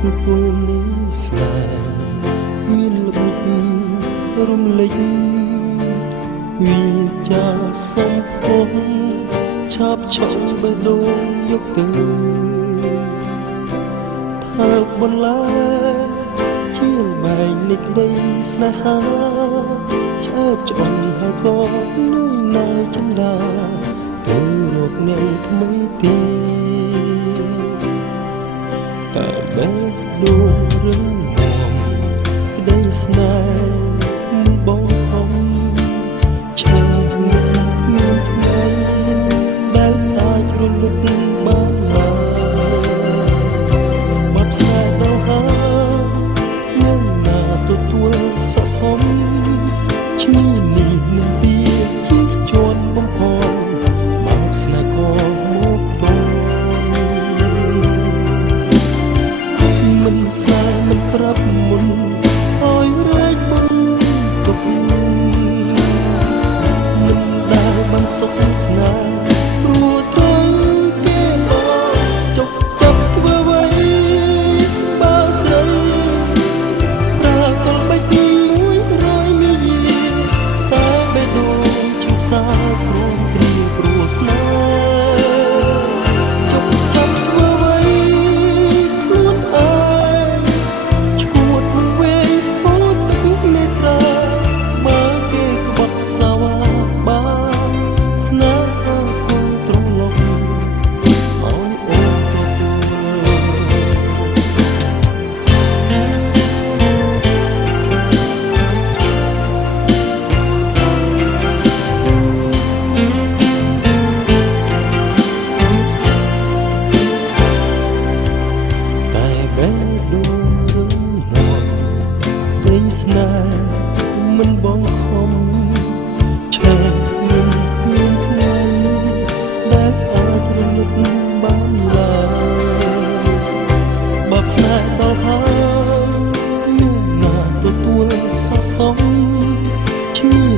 គឺពុលនេះស្នេហ៍មានល្បិចរំលេចវាចាសំពងឆាប់ឆុងបេះដូងយកទៅធ្វើបន្លែជាបែងនៃក្តីស្នេហាឆ្អែតច្អន់ហើយក៏នឿយណាយចិន្តាទៅរកអ្នកថ្មីទីតែបេះដូងរឹងមាំក្តីស្នេហ៍បងហំឆេះមានថ្មីដែលអាចរលត់បានហើយបាត់ស្នេហ៍ដល់ហើយនឹងណាទទួលស័ក្តិសមឈ្មោះនេះនឹងទីជាជាន់បំផន់បាត់ស្នេហ៍ក៏មកតមិនស្នេហ៍មិនប្រាប់មុនឲ្យរែកមុនទុកមិនដែលបានសុខស្នេហ៍ព្រោះត្រូវគេមកចុកចាប់ធ្វើអ្វីបើស្រីប្រើកលបិច100មីលីតែបេះដូងឈឺផ្សាព្រមគ្រាព្រោះស្នេហ៍ចុកចាប់ធ្វើអ្វីខ្លួនឯងឈួតវែងពោលទឹកនេត្រាបើគេក្បត់សាវ៉ាបានស្នេហ៍គង់ត្រឡប់ឲ្យអូនទទួលតែបេះដូងរឹងមាំក្តីស្នេហ៍មិនបងខំឆេះនឹងមានថ្ងៃដែលអាចរលត់បានឡើយបើស្នេហ៍ដល់ហើយមានណាទទួលស័ក្តិសមឈ្មោះ